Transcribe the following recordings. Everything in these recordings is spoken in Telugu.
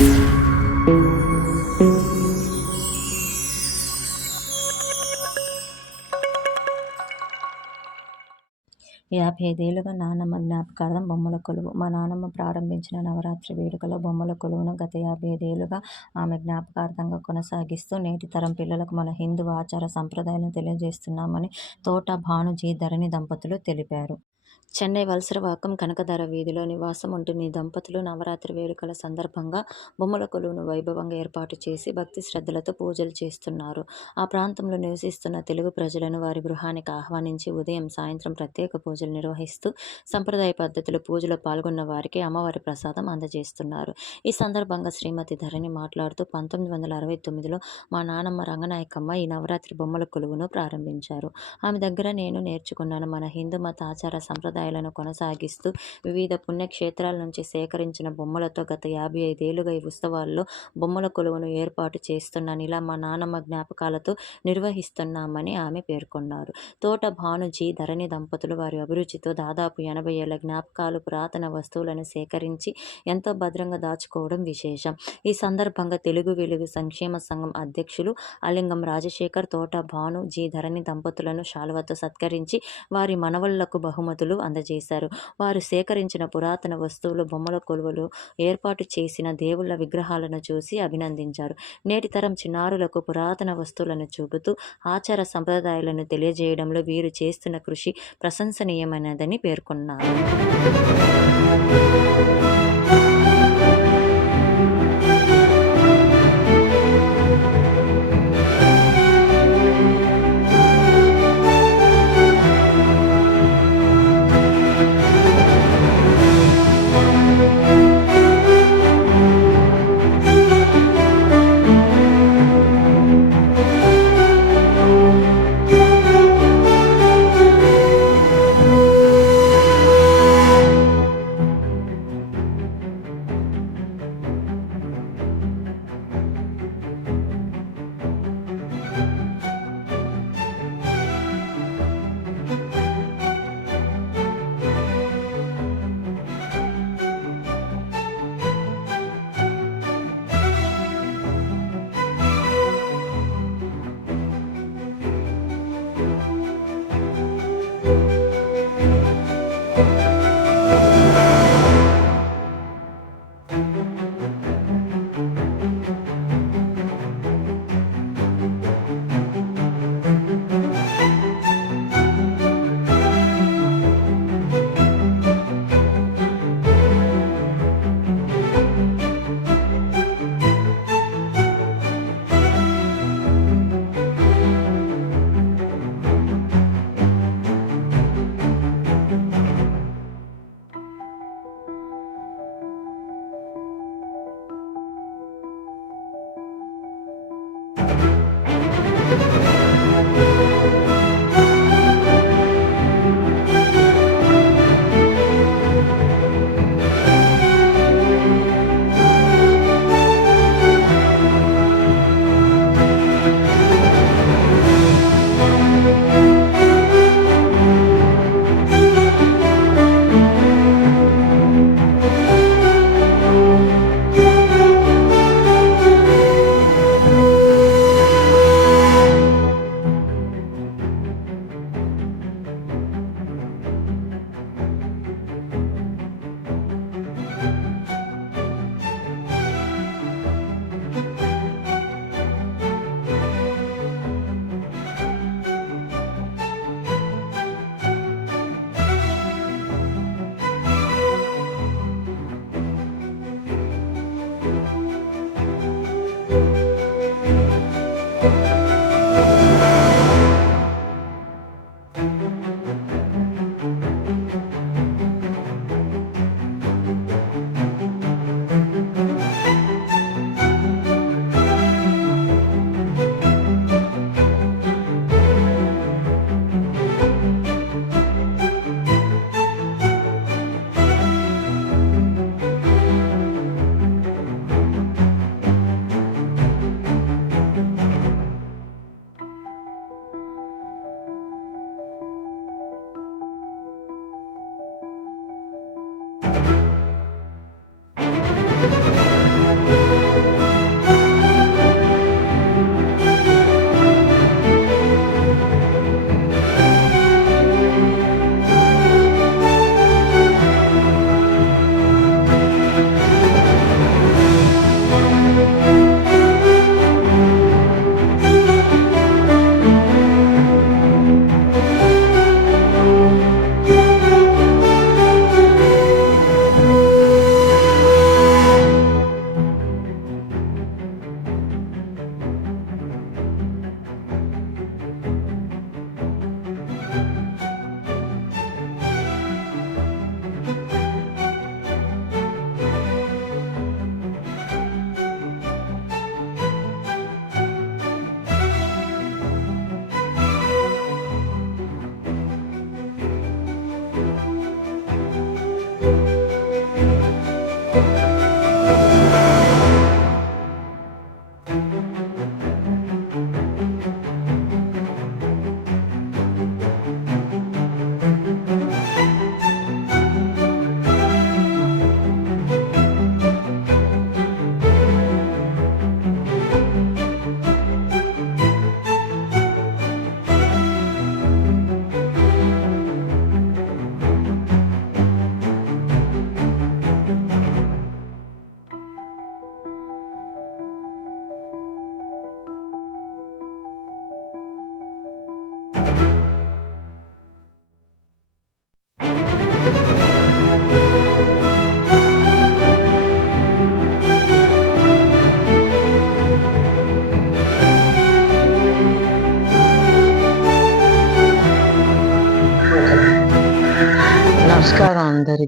55 ఏళ్లుగా నానమ్మ జ్ఞాపకార్థం బొమ్మల కొలువు. మా నానమ్మ ప్రారంభించిన నవరాత్రి వేడుకలో బొమ్మల కొలువును గత 55 ఏళ్లుగా ఆమె జ్ఞాపకార్థంగా కొనసాగిస్తూ నేటి తరం పిల్లలకు మన హిందూ ఆచార సంప్రదాయాలను తెలియజేస్తున్నామని తోట భాను ధరణి దంపతులు తెలిపారు. చెన్నై వలసరవాకం కనకధార వీధిలో నివాసం ఉంటున్న ఈ దంపతులు నవరాత్రి వేడుకల సందర్భంగా బొమ్మల కొలువును వైభవంగా ఏర్పాటు చేసి భక్తి శ్రద్ధలతో పూజలు చేస్తున్నారు. ఆ ప్రాంతంలో నివసిస్తున్న తెలుగు ప్రజలను వారి గృహానికి ఆహ్వానించి ఉదయం, సాయంత్రం ప్రత్యేక పూజలు నిర్వహిస్తూ సంప్రదాయ పద్ధతిలో పూజలో పాల్గొన్న వారికి అమ్మవారి ప్రసాదం అందజేస్తున్నారు. ఈ సందర్భంగా శ్రీమతి ధరణి మాట్లాడుతూ 1969లో మా నానమ్మ రంగనాయకమ్మ ఈ నవరాత్రి బొమ్మల కొలువును ప్రారంభించారు. ఆమె దగ్గర నేను నేర్చుకున్నాను. మన హిందూ మత ఆచార సంప్రదాయాలను కొనసాగిస్తూ వివిధ పుణ్యక్షేత్రాల నుంచి సేకరించిన బొమ్మలతో గత 55 ఏళ్లుగా ఈ ఉత్సవాల్లో బొమ్మల కొలువును ఏర్పాటు చేస్తున్నాను. ఇలా మా నానమ్మ జ్ఞాపకాలతో నిర్వహిస్తున్నామని ఆమె పేర్కొన్నారు. తోట భాను ధరణి దంపతులు వారి అభిరుచితో దాదాపు 80 ఏళ్ల జ్ఞాపకాలు, పురాతన వస్తువులను సేకరించి ఎంతో భద్రంగా దాచుకోవడం విశేషం. ఈ సందర్భంగా తెలుగు వెలుగు సంక్షేమ సంఘం అధ్యక్షులు అలింగం రాజశేఖర్ తోట భాను ధరణి దంపతులను శాలువాతో సత్కరించి వారి మనవళ్లకు బహుమతులు అందజేశారు. వారు సేకరించిన పురాతన వస్తువులు, బొమ్మల కొలువులు ఏర్పాటు చేసిన దేవుళ్ల విగ్రహాలను చూసి అభినందించారు. నేటి తరం చిన్నారులకు పురాతన వస్తువులను చూపుతూ ఆచార సంప్రదాయాలను తెలియజేయడంలో వీరు చేస్తున్న కృషి ప్రశంసనీయమైనదని పేర్కొన్నారు.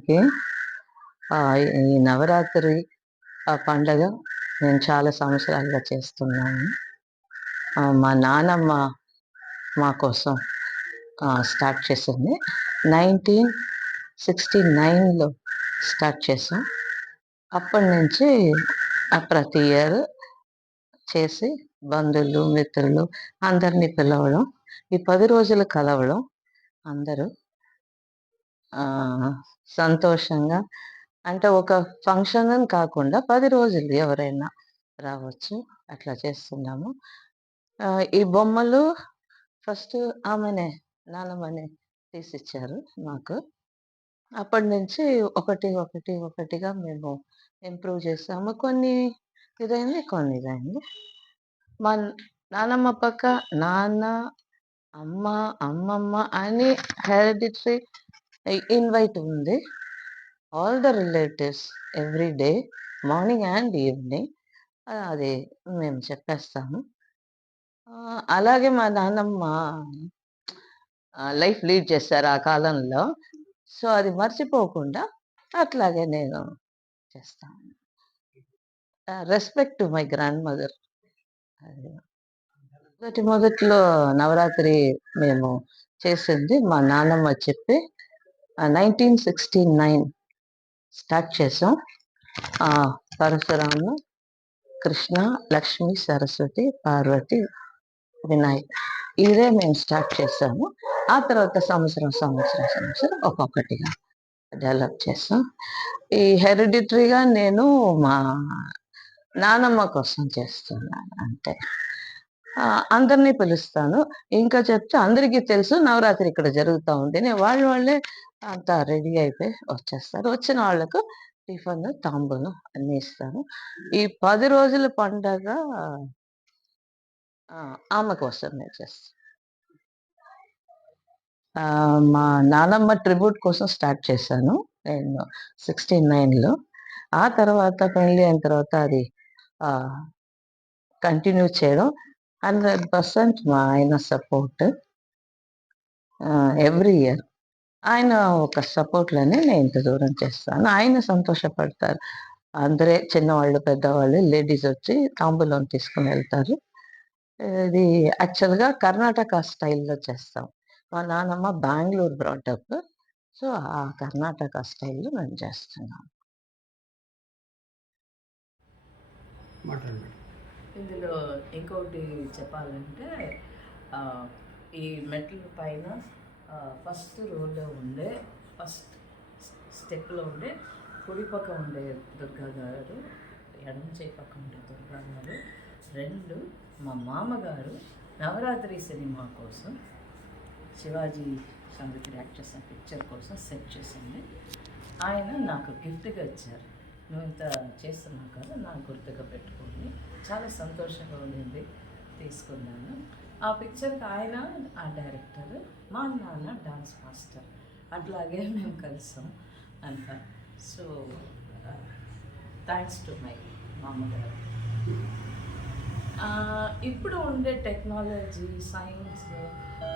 వచ్చేసరికి ఈ నవరాత్రి పండగ నేను చాలా సంవత్సరాలుగా చేస్తున్నాను. మా నానమ్మ మా కోసం స్టార్ట్ చేసింది. 1969లో స్టార్ట్ చేసాం. అప్పటి నుంచి ప్రతి ఇయర్ చేసి బంధువులు, మిత్రులు అందరినీ పిలవడం, ఈ 10 రోజులు కలవడం, అందరూ సంతోషంగా, అంటే ఒక ఫంక్షన్ అని కాకుండా 10 రోజులు ఎవరైనా రావచ్చు, అట్లా చేస్తున్నాము. ఈ బొమ్మలు ఫస్ట్ నానమ్మనే తీసిచ్చారు నాకు. అప్పటి నుంచి ఒకటిగా మేము ఇంప్రూవ్ చేసాము. కొన్ని ఇదైంది, కొన్ని ఇదైంది. మా నానమ్మ పక్క నాన్న, అమ్మ, అమ్మమ్మ అని హెరిడిటరీ ఇన్వైట్ ఉంది. All the relatives every day, morning and evening, అది మేము చెప్పేస్తాము. అలాగే మా నాన్నమ్మ లైఫ్ లీడ్ చేశారు ఆ కాలంలో. సో అది మర్చిపోకుండా అట్లాగే నేను చేస్తాను. Respect to my grand mother. మొదట్లో నవరాత్రి మేము చేసింది మా నాన్నమ్మ చెప్పి 1969 స్టార్ట్ చేసాం. పరశురాము, కృష్ణ, లక్ష్మి, సరస్వతి, పార్వతి, వినాయక్, ఇదే మేము స్టార్ట్ చేసాము. ఆ తర్వాత సంవత్సరం ఒక్కొక్కటిగా డెవలప్ చేసాం. ఈ హెరిడిటరీగా నేను మా నానమ్మ కోసం చేస్తున్నాను అంతే. అందరినీ పిలుస్తాను. ఇంకా చెప్తే అందరికీ తెలుసు నవరాత్రి ఇక్కడ జరుగుతూ ఉంది. వాళ్ళే అంతా రెడీ అయిపోయి వచ్చేస్తారు. వచ్చిన వాళ్ళకు టిఫన్, తాంబూలం అన్నీ ఇస్తాను. ఈ 10 రోజుల పండగ ఆమె కోసం నేను చేస్తాను. మా నానమ్మ ట్రిబ్యూట్ కోసం స్టార్ట్ చేశాను నేను 69లో. ఆ తర్వాత పెళ్ళి అయిన తర్వాత అది కంటిన్యూ చేయడం 100% మా ఆయన సపోర్ట్. ఎవ్రీ ఇయర్ ఆయన ఒక సపోర్ట్లోనే నేను ఇంత దూరం చేస్తాను. ఆయన సంతోషపడతారు. అందరే చిన్నవాళ్ళు, పెద్దవాళ్ళు, లేడీస్ వచ్చి తాంబూలం తీసుకుని వెళ్తారు. ఇది యాక్చువల్గా కర్ణాటక స్టైల్లో చేస్తాం. మా నాన్నమ్మ బెంగళూరు బ్రాటప్, సో ఆ కర్ణాటక స్టైల్లో మేము చేస్తున్నాం. ఇందులో ఇంకొకటి చెప్పాలంటే, ఈ మెట్ల పైన ఫస్ట్ రోలో ఉండే, ఫస్ట్ స్టెప్లో ఉండే కుడి పక్క ఉండే దుర్గా గారు, ఎడమ చేయి పక్క ఉండే దుర్గా గారు, రెండు మా మామగారు నవరాత్రి సినిమా కోసం శివాజీ సంగీత యాక్ట్ చేసిన పిక్చర్ కోసం సెట్ చేసింది. ఆయన నాకు గిఫ్ట్గా ఇచ్చారు. నువ్వు ఇంత చేస్తున్నావు కదా, నాకు గుర్తుగా పెట్టుకోండి. చాలా సంతోషంగా ఉండింది, తీసుకున్నాను. ఆ పిక్చర్కి ఆయన ఆ డైరెక్టర్, మా నాన్న డాన్స్ మాస్టర్, అట్లాగే మేము కలిసాం అంతా. సో థ్యాంక్స్ టు మై మామగారు. ఇప్పుడు ఉండే టెక్నాలజీ, సైన్స్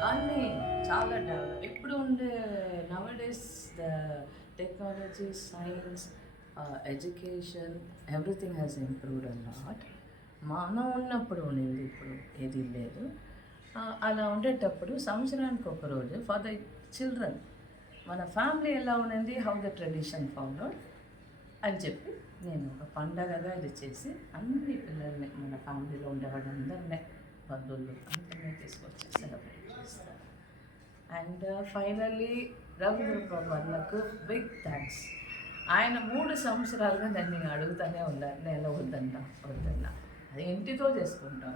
అన్నీ చాలా డెవలప్. ఇప్పుడు ఉండే nowadays the technology, science, education, everything has improved a lot. మనం ఉన్నప్పుడు ఉండింది, ఇప్పుడు ఏది లేదు. అలా ఉండేటప్పుడు సంవత్సరానికి ఒక రోజు ఫర్ ద చిల్డ్రన్, మన ఫ్యామిలీ ఎలా ఉండింది, హౌ ద ట్రెడిషన్ ఫాలోడ్ అని చెప్పి నేను ఒక పండగగా ఇది చేసి అన్ని పిల్లల్ని, మన ఫ్యామిలీలో ఉండేవాళ్ళు అందరినీ, బంధువులు అందరినీ తీసుకొచ్చి సెలబ్రేట్ చేస్తాను. అండ్ ఫైనల్లీ రవీంద్ర వర్మకు బిగ్ థ్యాంక్స్. ఆయన 3 సంవత్సరాలుగా నన్ను అడుగుతూనే ఉన్నారు, నేను వద్దన్నా. అది ఇంటితో చేసుకుంటాం.